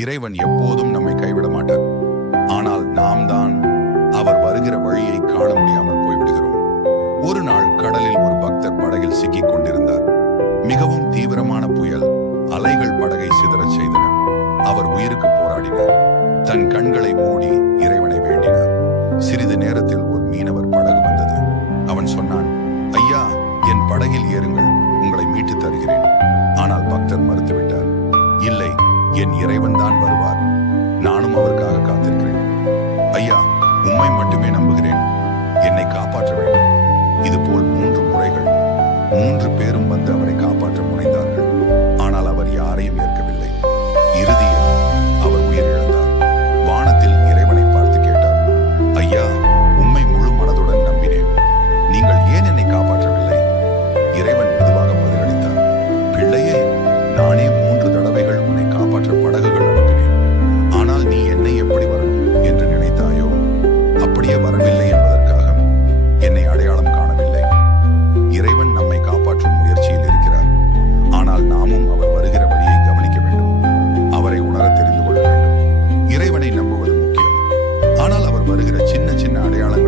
இறைவன் எப்போதும் நம்மை கைவிட மாட்டார். ஆனால் நாம் தான் அவர் வருகிற வழியை காண முடியாமல் போய்விடுகிறோம். ஒரு நாள் கடலில் ஒரு பக்தர் படகில் சிக்கிக் கொண்டிருந்தார். மிகவும் தீவிரமான புயல், அலைகள் படகை சிதறச் செய்தன. அவர் உயிருக்கு போராடினார். தன் கண்களை மூடி இறைவனை வேண்டினார். சிறிது நேரத்தில் ஒரு மீனவர் படகு வந்தது. அவன் சொன்னான், ஐயா, என் படகில் ஏறுங்கள், உங்களை மீட்டு தருகிறேன். ஆனால் பக்தர் மறுத்துவிட்டார். இல்லை, என் இறைவன் தான் வருவார், நானும் அவருக்காக காத்திருக்கிறேன். ஐயா, உம்மை மட்டுமே நம்புகிறேன், என்னை காப்பாற்ற வேண்டும். இதுபோல் 3 முறைகள் 3 பேரும் வந்து அவரை காப்பாற்ற முனைந்தார்கள். ஆனால் அவர் யாரையும் ஏற்கவில்லை. இறுதியில் அவர் உயிரிழந்தார். வானத்தில் இறைவனை பார்த்து கேட்டார், ஐயா, உம்மை முழு மனதுடன் நம்பினேன், நீங்கள் ஏன் என்னை காப்பாற்றவில்லை? இறைவன் மெதுவாக பதிலளித்தார், பிள்ளையே, நானே 3 தடவைகள் உன்னை காப்பாற்ற படகுகள் அனுப்பினேன். ஆனால் நீ என்னை எப்படி வரணும் என்று நினைத்தாயோ, அப்படியே வரவில்லை என்பதற்காக என்னை அடையாளம் காணவில்லை. இறைவன் நம்மை காப்பாற்றும் முயற்சியில் இருக்கிறார். ஆனால் நாமும் அவர் வருகிற வழியை கவனிக்க வேண்டும். அவரை உணர தெரிந்து கொள்ள வேண்டும். இறைவனை நம்புவது முக்கியம். ஆனால் அவர் வருகிற சின்ன சின்ன அடையாளங்கள்